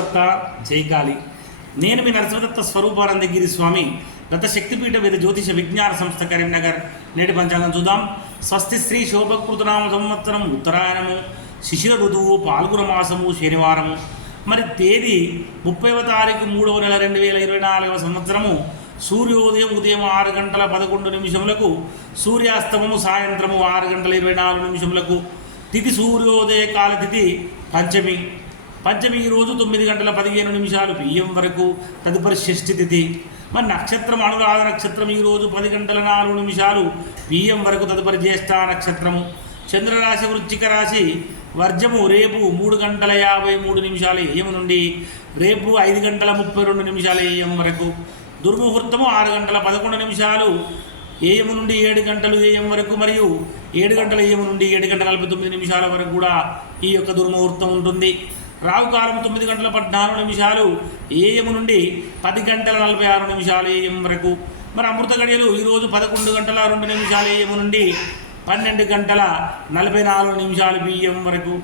గురుదత్త జయకాళి నేను మీ నరసింహదత్త స్వరూపానందగిరి స్వామి. గత శక్తిపీఠ వేద జ్యోతిష విజ్ఞాన సంస్థ కరీంనగర్ నేటి పంచాంగం చూద్దాం. స్వస్తి శ్రీ శోభకృతనామ సంవత్సరం ఉత్తరాయణము శిశిర ఋతువు పాల్గొన మాసము శనివారము. మరి తేదీ ముప్పైవ తారీఖు మూడవ నెల రెండు వేల ఇరవై నాలుగవ సంవత్సరము. సూర్యోదయం ఉదయం ఆరు గంటల పదకొండు నిమిషములకు సూర్యాస్తమము సాయంత్రము ఆరు గంటల ఇరవై నాలుగు నిమిషములకు. తిథి సూర్యోదయ కాల తిథి పంచమి. పంచమి ఈ రోజు తొమ్మిది గంటల పదిహేను నిమిషాలు పిఎం వరకు తదుపరి షష్ఠి తిథి. మరి నక్షత్రం అనురాధ నక్షత్రం ఈ రోజు పది గంటల నాలుగు నిమిషాలు పిఎం వరకు తదుపరి జ్యేష్ఠ నక్షత్రము. చంద్రరాశి వృశ్చిక రాశి వర్జము రేపు మూడు గంటల యాభై మూడు నిమిషాల ఏఎం నుండి రేపు ఐదు గంటల ముప్పై రెండు నిమిషాల ఏఎం వరకు. దుర్ముహూర్తము ఆరు గంటల పదకొండు నిమిషాలు ఏఎం నుండి ఏడు గంటలు ఏఎం వరకు మరియు ఏడు గంటల ఏఎం నుండి ఏడు గంటల నలభై తొమ్మిది నిమిషాల వరకు కూడా ఈ యొక్క దుర్ముహూర్తం ఉంటుంది. రావు కాలం తొమ్మిది గంటల పద్నాలుగు నిమిషాలు ఏఎం నుండి పది గంటల నలభై ఆరు నిమిషాలు ఏఎం వరకు. మరి అమృత గడియలు ఈరోజు పదకొండు గంటల రెండు నిమిషాలు ఏఎం నుండి పన్నెండు గంటల నలభై నాలుగు నిమిషాలు పిఎం వరకు.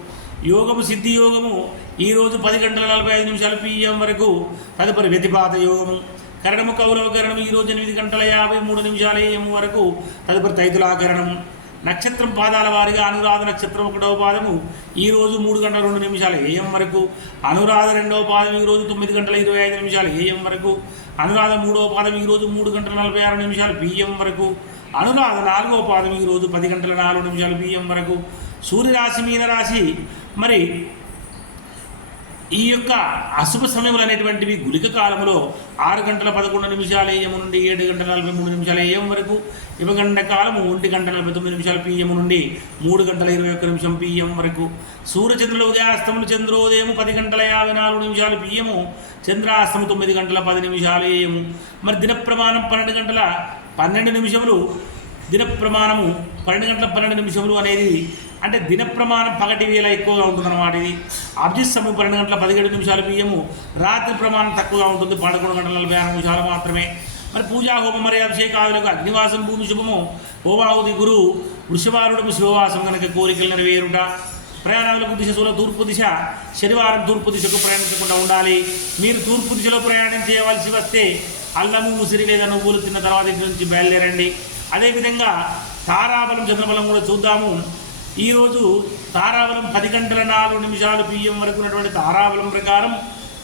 యోగము సిద్ధి యోగము ఈరోజు పది గంటల నలభై ఐదు నిమిషాలు పిఎం వరకు. తదుపరి వ్యతిపాత యోగము. కరణము కౌలవకరణం ఈరోజు ఎనిమిది గంటల యాభై మూడు నిమిషాల ఏఎం వరకు. తదుపరి తైతులాకరణం నక్షత్రం పాదాల వారిగా అనురాధ నక్షత్రం ఒకటవ పాదము. ఈరోజు మూడు గంటల రెండు నిమిషాలు. ఏఎం వరకు అనురాధ రెండవ పాదం ఈ రోజు తొమ్మిది గంటల ఇరవై ఐదు నిమిషాలు. ఏఎం వరకు అనురాధ మూడవ పాదం ఈ రోజు మూడు గంటల నలభై ఆరు నిమిషాలు. పిఎం వరకు అనురాధ నాలుగవ పాదం ఈ రోజు పది గంటల నాలుగు నిమిషాలు. పిఎం వరకు సూర్యరాశి మీన రాశి మరి ఈ యొక్క అశుభ సమయములు అనేటువంటివి గులిక కాలంలో ఆరు గంటల పదకొండు నిమిషాల ఏఎం నుండి ఏడు గంటల నలభై మూడు నిమిషాల ఏఎం వరకు ఇవ్వగంట కాలము ఒంటి గంటల నలభై తొమ్మిది నిమిషాల పిఎం నుండి మూడు గంటల ఇరవై ఒక్క నిమిషం పిఎం వరకు. సూర్యచంద్రుల ఉదయాస్తములు చంద్రోదయము పది గంటల యాభై నాలుగు నిమిషాలు పిఎము చంద్రాస్తము తొమ్మిది గంటల పది నిమిషాలు ఏఎము. మరి దిన ప్రమాణం పన్నెండు గంటల పన్నెండు నిమిషములు దిన ప్రమాణము పన్నెండు గంటల పన్నెండు నిమిషములు అనేది అంటే దిన ప్రమాణం పగటి వేళ ఎక్కువగా ఉంటుంది అన్నమాట ఇది. అబ్జిత్ సమయం పన్నెండు గంటల పదిహేడు నిమిషాలు బియ్యము రాత్రి ప్రమాణం తక్కువగా ఉంటుంది పదకొండు గంటల నలభై ఆరు నిమిషాలు మాత్రమే. మరి పూజా హోమ మరి అభిషేకాదులకు అగ్నివాసం భూమి శుభము హోమావతి గురు వృషభారుడు శివవాసం కనుక కోరికలు నెరవేరుట. ప్రయాణాలకు దిశ సూల తూర్పు దిశ శనివారం తూర్పు దిశకు ప్రయాణించకుండా ఉండాలి. మీరు తూర్పు దిశలో ప్రయాణం చేయవలసి వస్తే అల్లము ఉసిరి లేదా నువ్వులు తిన్న తర్వాత ఇంటి నుంచి బయలుదేరండి. అదేవిధంగా తారాబలం చంద్రబలం కూడా చూద్దాము. ఈరోజు తారావలం పది గంటల నాలుగు నిమిషాలు పిఎం వరకు ఉన్నటువంటి తారావలం ప్రకారం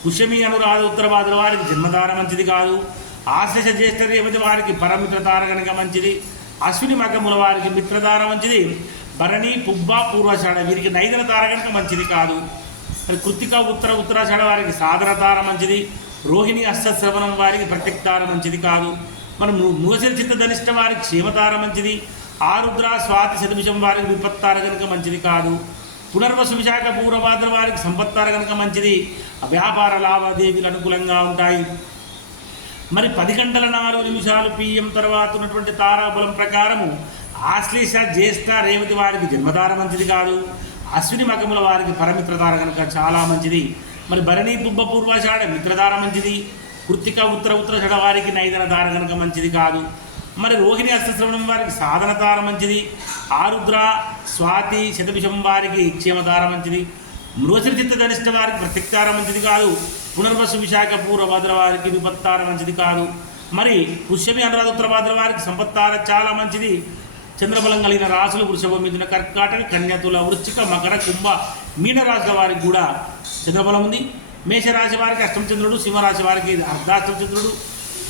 కుషమి అనురాధ ఉత్తరవాదుల వారికి జన్మదార మంచిది కాదు. ఆశ్లేష జ్యేష్ఠ రేవతి వారికి పరమిత్రతార కనుక మంచిది. అశ్విని మగముల వారికి మిత్రతార మంచిది. భరణి పుబ్బ పూర్వషాఢ వీరికి నైదన తార కనుక మంచిది కాదు. మరి కృత్తిక ఉత్తర ఉత్తరాషాఢ వారికి సాదర తార మంచిది. రోహిణి అష్టశ్రవణం వారికి ప్రత్యక్తార మంచిది కాదు. మనం మూసరి చిత్త ధనిష్ట వారికి క్షేమతార మంచిది. ఆరుద్ర స్వాతి శతమిషం వారికి విపత్తార కనుక మంచిది కాదు. పునర్వసు విశాఖ పూర్వభాద్ర వారికి సంపత్తార కనుక మంచిది. వ్యాపార లావాదేవీలు అనుకూలంగా ఉంటాయి. మరి పది గంటల నాలుగు నిమిషాలు పిఎం తర్వాత ఉన్నటువంటి తారాబలం ప్రకారము ఆశ్లేష జ్యేష్ఠ రేవతి వారికి జన్మధార మంచిది కాదు. అశ్విని మకముల వారికి పరమిత్రధార కనుక చాలా మంచిది. మరి భరణి దుబ్బ పూర్వాషాఢ మిత్రధార మంచిది. కృత్తిక ఉత్తర ఉత్తర వారికి నైదన ధార కనుక మంచిది కాదు. మరి రోహిణి అష్టశ్రవణం వారికి సాధనతార మంచిది. ఆరుద్ర స్వాతి శతభిషం వారికి క్షేమతార మంచిది. మృగశ్రీ చిత్త ధనిష్ట వారికి ప్రత్యక్తార మంచిది కాదు. పునర్వసు విశాఖ పూర్వభద్ర వారికి విపత్తార మంచిది కాదు. మరి పుష్యమి అనురాధ ఉత్తరభద్ర వారికి సంపత్తార చాలా మంచిది. చంద్రబలం కలిగిన రాసులు వృషభ మిథున కర్కాటక కన్యతుల వృశ్చిక మకర కుంభ మీనరాశుల వారికి కూడా చంద్రబలం ఉంది. మేషరాశి వారికి అష్టమచంద్రుడు సింహరాశి వారికి అర్ధాష్టమచంద్రుడు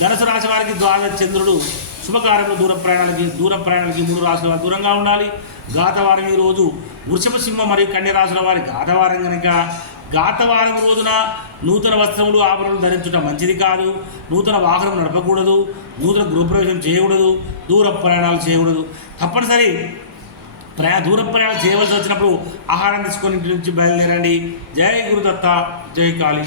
ధనుసు రాశి వారికి ద్వాదశ చంద్రుడు. శుభకార్యములు దూర ప్రయాణాలకి దూర ప్రయాణాలకి మూడు రాసుల వారు దూరంగా ఉండాలి. గాతవారం ఈ రోజు వృషభ సింహ మరియు కన్య రాసుల వారి గాతవారం కనుక గాతవారం రోజున నూతన వస్త్రములు ఆభరణలు ధరించడం మంచిది కాదు. నూతన వాహనం నడపకూడదు. నూతన గృహప్రవేశం చేయకూడదు. దూర ప్రయాణాలు చేయకూడదు. తప్పనిసరి ప్రయా దూర ప్రయాణం చేయవలసి వచ్చినప్పుడు ఆహారం తీసుకొని ఇంటి నుంచి బయలుదేరండి. జయ గురుదత్త. జయ కాళీ.